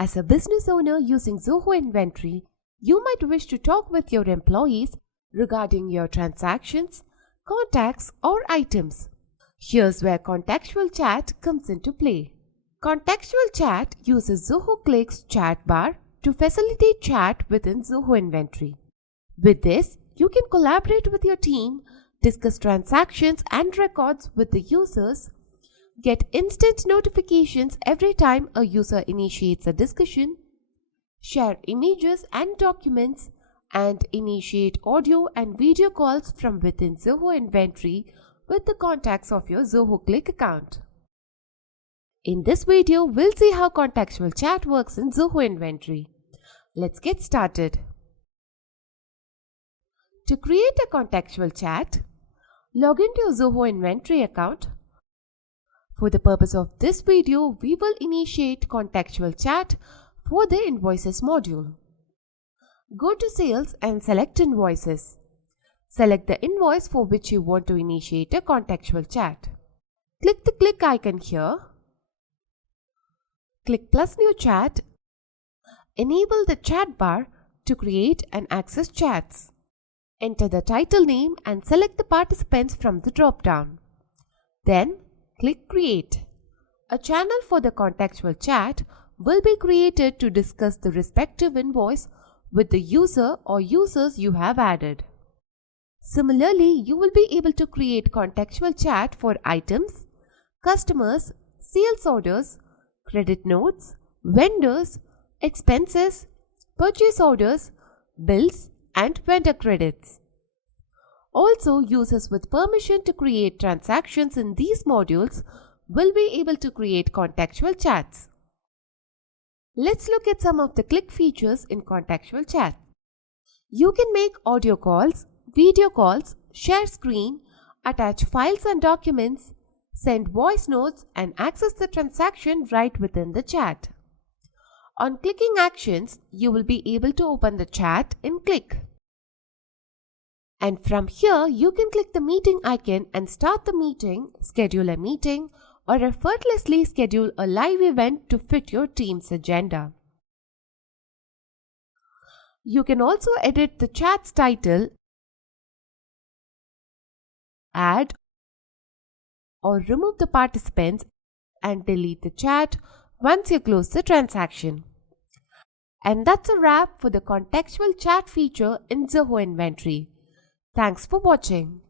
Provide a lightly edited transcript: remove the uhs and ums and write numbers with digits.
As a business owner using Zoho Inventory, you might wish to talk with your employees regarding your transactions, contacts, or items. Here's where Contextual Chat comes into play. Contextual Chat uses Zoho Click's chat bar to facilitate chat within Zoho Inventory. With this, you can collaborate with your team, discuss transactions and records with the users, get instant notifications every time a user initiates a discussion, share images and documents, and initiate audio and video calls from within Zoho Inventory with the contacts of your Zoho Click account. In this video, we'll see how Contextual Chat works in Zoho Inventory. Let's get started. To create a Contextual Chat, log into your Zoho Inventory account. For the purpose of this video, we will initiate Contextual Chat for the Invoices module. Go to Sales and select Invoices. Select the invoice for which you want to initiate a Contextual Chat. Click the click icon here. Click plus new chat. Enable the chat bar to create and access chats. Enter the title name and select the participants from the drop-down. Then, click Create. A channel for the Contextual Chat will be created to discuss the respective invoice with the user or users you have added. Similarly, you will be able to create Contextual Chat for items, customers, sales orders, credit notes, vendors, expenses, purchase orders, bills, and vendor credits. Also, users with permission to create transactions in these modules will be able to create Contextual Chats. Let's look at some of the click features in Contextual Chat. You can make audio calls, video calls, share screen, attach files and documents, send voice notes, and access the transaction right within the chat. On clicking actions, you will be able to open the chat in Click. And from here, you can click the meeting icon and start the meeting, schedule a meeting, or effortlessly schedule a live event to fit your team's agenda. You can also edit the chat's title, add or remove the participants, and delete the chat once you close the transaction. And that's a wrap for the Contextual Chat feature in Zoho Inventory. Thanks for watching.